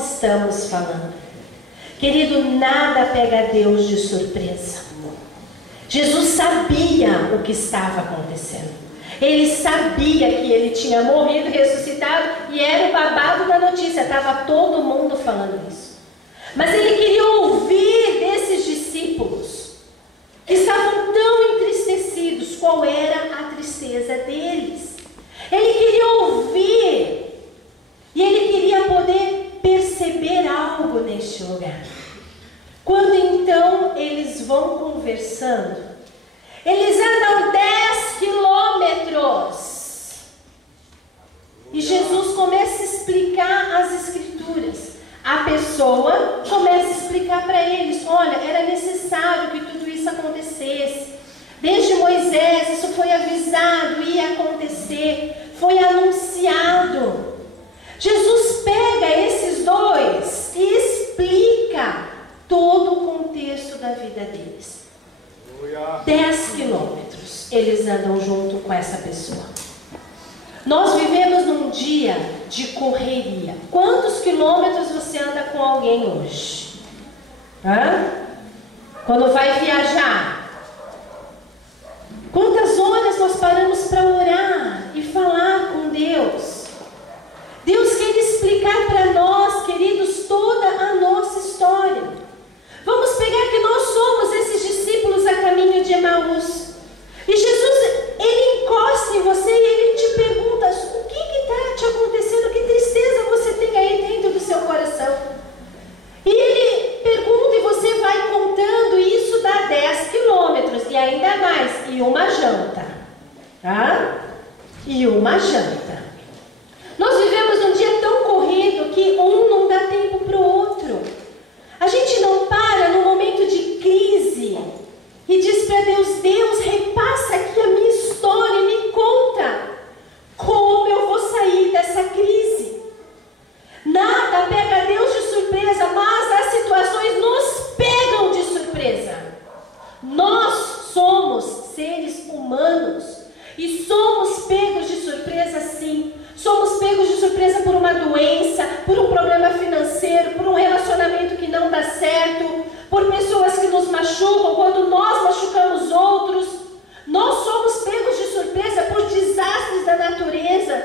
nós estamos falando. Querido, nada pega Deus de surpresa. Jesus sabia o que estava acontecendo. Ele sabia que ele tinha morrido e ressuscitado, e era o babado da notícia, estava todo mundo falando isso. Mas ele queria ouvir desses discípulos, que estavam tão entristecidos, qual era a tristeza deles. Ele queria ouvir, e ele queria poder perceber algo neste lugar. Quando então eles vão conversando, eles andam 10 quilômetros. E Jesus começa a explicar as Escrituras. A pessoa começa a explicar para eles: olha, era necessário que tudo isso acontecesse. Desde Moisés isso foi avisado, ia acontecer, foi anunciado. Jesus pega esses dois e explica todo o contexto da vida deles. 10 quilômetros eles andam junto com essa pessoa. Nós vivemos num dia de correria. Quantos quilômetros você anda com alguém hoje? Quando vai viajar? Quantas horas nós paramos para orar e falar com Deus? Deus quer explicar para nós, queridos, toda a nossa história. Vamos pegar que nós somos esses discípulos a caminho de Emaús. E Jesus, ele encosta em você e ele te pergunta: o que está te acontecendo? Que tristeza você tem aí dentro do seu coração? E ele pergunta e você vai contando, e isso dá 10 quilômetros e ainda mais, e uma janta. E uma janta. Nós vivemos num dia tão corrido que um não dá tempo para o outro. A gente não para no momento de crise e diz para Deus: Deus, repassa aqui a minha história e me conta como eu vou sair dessa crise. Nada pega Deus de surpresa, mas as situações nos pegam de surpresa. Nós somos seres humanos e somos pegos de surpresa, sim. Somos pegos de surpresa por uma doença, por um problema financeiro, por um relacionamento que não dá certo, por pessoas que nos machucam, quando nós machucamos outros. Nós somos pegos de surpresa por desastres da natureza,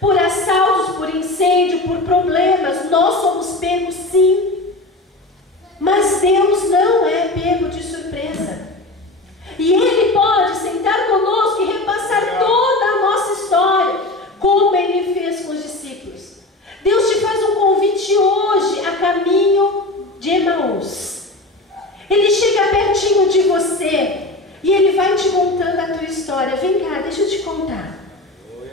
por assaltos, por incêndio, por problemas. Nós somos pegos, sim. Mas Deus não é pego de surpresa. E Ele pode sentar conosco e repassar toda a nossa história, como Ele fez com os discípulos. Deus te faz um convite hoje a caminho de Emaús. Ele chega pertinho de você e Ele vai te contando a tua história. Vem cá, deixa eu te contar.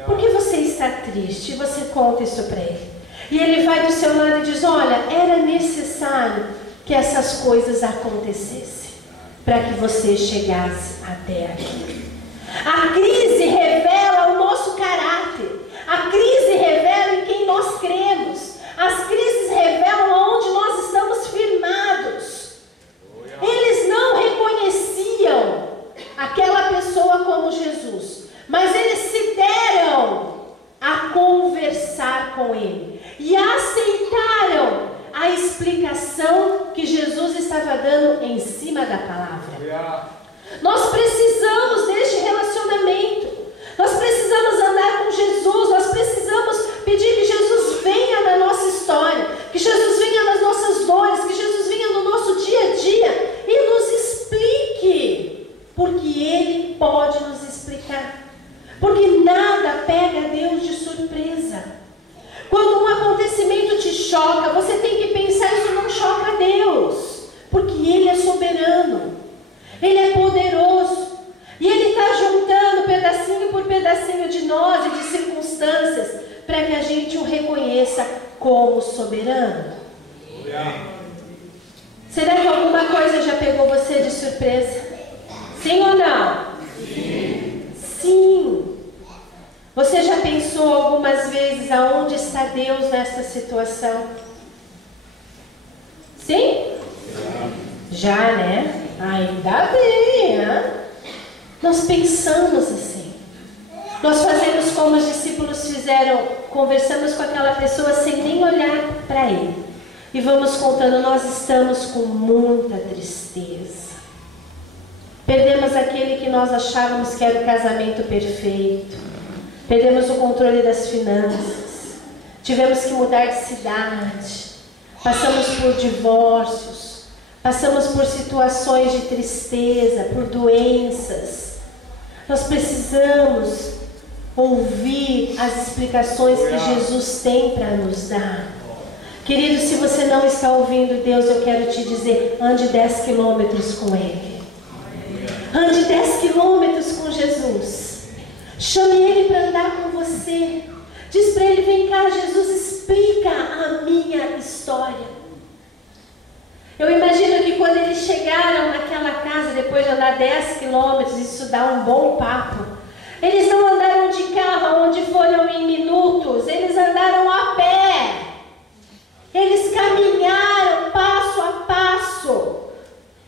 Por que você está triste? Você conta isso para Ele. E Ele vai do seu lado e diz: olha, era necessário que essas coisas acontecessem para que você chegasse até aqui. A crise revela o nosso caráter. A crise revela em quem nós cremos. As crises revelam aonde nós estamos firmados. Eles não reconheciam aquela pessoa como Jesus, mas eles se deram a conversar com Ele e aceitaram a explicação que Jesus estava dando em cima da palavra. Nós precisamos deste relacionamento. Nós precisamos andar com Jesus. Nós precisamos pedir que Jesus venha na nossa história, que Jesus venha nas nossas dores, que Jesus venha no nosso dia a dia e nos explique, porque Ele pode nos explicar. Porque nada pega Deus de surpresa. Quando um acontecimento te choca, você tem que pensar: isso não choca Deus, porque Ele é soberano, Ele é poderoso, e Ele está juntando pedacinho por pedacinho de nós e de circunstâncias para que a gente o reconheça como soberano. Será que alguma coisa já pegou você de surpresa? Sim ou não? Sim. Sim. Você já pensou algumas vezes aonde está Deus nessa situação? Sim? Já, né? Ainda bem, né? Nós pensamos assim. Nós fazemos como os discípulos fizeram, conversamos com aquela pessoa sem nem olhar para ele. e vamos contando, nós estamos com muita tristeza. Perdemos aquele que nós achávamos que era o casamento perfeito. Perdemos o controle das finanças. Tivemos que mudar de cidade. Passamos por divórcios. Passamos por situações de tristeza, por doenças. Nós precisamos ouvir as explicações que Jesus tem para nos dar. Querido, se você não está ouvindo Deus, eu quero te dizer, ande 10 quilômetros com Ele. Ande 10 quilômetros com Jesus. Chame Ele para andar com você. Diz para Ele, vem cá, Jesus, explica a minha história. Eu imagino que quando eles chegaram naquela casa, depois de andar 10 quilômetros, isso dá um bom papo. Eles não andaram de carro, onde foram em minutos, eles andaram a pé. Eles caminharam passo a passo.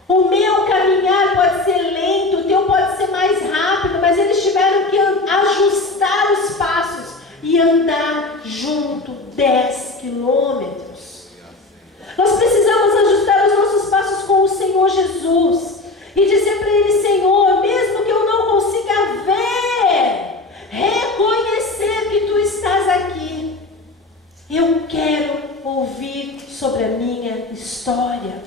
O meu caminhar pode ser lento, o teu pode ser mais rápido, mas eles tiveram que ajustar os passos e andar junto 10 quilômetros. Nós precisamos ajustar os nossos passos com o Senhor Jesus e dizer para Ele, Senhor, mesmo que eu não consiga ver, reconhecer que Tu estás aqui, eu quero ouvir sobre a minha história.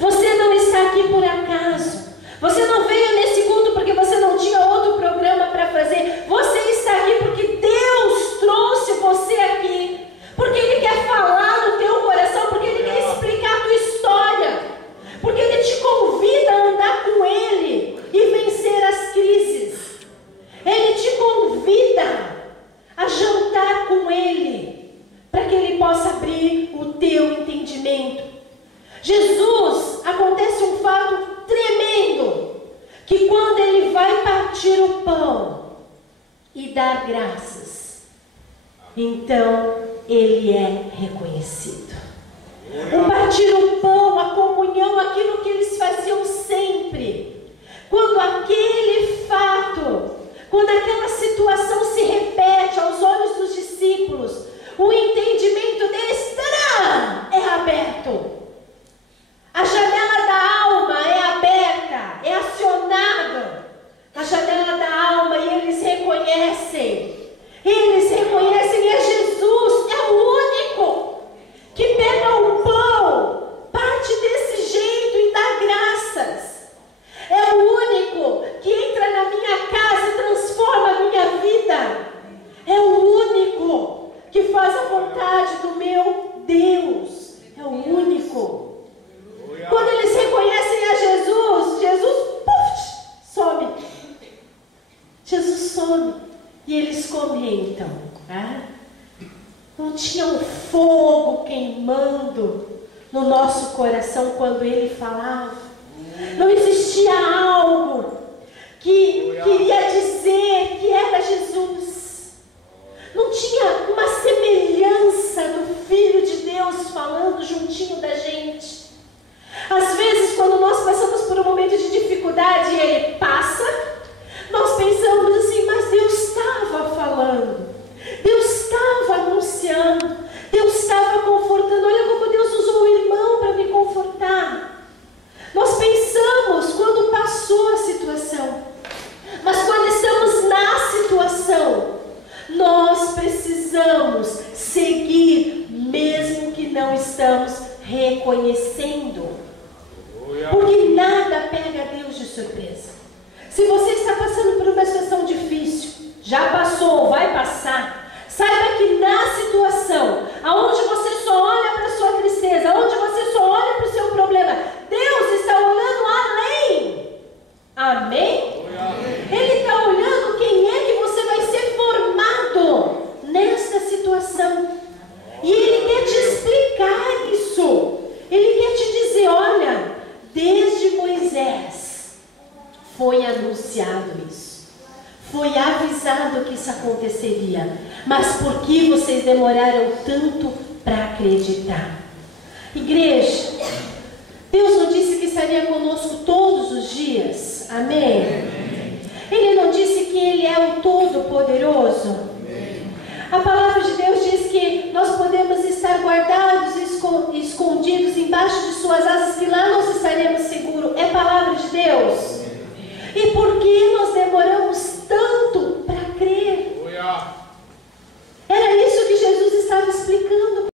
Você não está aqui por acaso. Você não veio nesse culto porque você não tinha outro programa para fazer. Você está aqui porque Deus trouxe você aqui. Porque Ele quer falar no teu coração, porque Ele quer explicar a tua história. Porque Ele te convida a andar com Ele e vencer as crises. Ele te convida a jantar com Ele, para que Ele possa abrir o teu entendimento. Jesus, acontece um fato tremendo, que quando Ele vai partir o pão e dar graças, então Ele é reconhecido. O partir o pão, a comunhão, aquilo que eles faziam sempre. Quando aquele fato, quando aquela situação se repete aos olhos dos discípulos, o entendimento deles é aberto. A janela da alma é aberta, é acionada. A janela da alma, e eles reconhecem. Eles reconhecem, é Jesus, é o único que pega o pão, parte desse jeito e dá graças. É o único que entra na minha casa e transforma a minha vida. É o único que faz a vontade do meu Deus. É o único. Quando eles reconhecem a Jesus, Jesus some. Jesus some. E eles comentam. Não tinha um fogo queimando no nosso coração quando Ele falava. Não existia algo que queria dizer que era Jesus. Não tinha uma semelhança do Filho de Deus falando juntinho da gente. Às vezes, quando nós passamos por um momento de dificuldade e Ele passa, nós pensamos assim, mas Deus estava falando, Deus estava anunciando, Deus estava confortando. Olha como Deus usou o irmão para me confortar. Nós pensamos quando passou a situação, mas quando estamos na situação, nós precisamos seguir, mesmo que não estamos reconhecendo. Porque nada pega Deus de surpresa. Se você está passando por uma situação difícil, já passou, vai passar, saiba que na situação, aonde você só olha para a sua tristeza, aonde você só olha para o seu problema, Deus está olhando além. Amém? Ele está olhando quem é que você vai ser formado nesta situação. E Ele quer te explicar isso. Ele quer te dizer, olha, desde Moisés foi anunciado isso. Foi avisado que isso aconteceria. Mas por que vocês demoraram tanto para acreditar? Igreja, Deus não disse que estaria conosco todos os dias? Amém? Ele não disse que Ele é o Todo-Poderoso? A palavra de Deus diz que nós podemos estar guardados e suas asas, que lá nós estaremos seguros. É palavra de Deus? E por que nós demoramos tanto para crer? Era isso que Jesus estava explicando.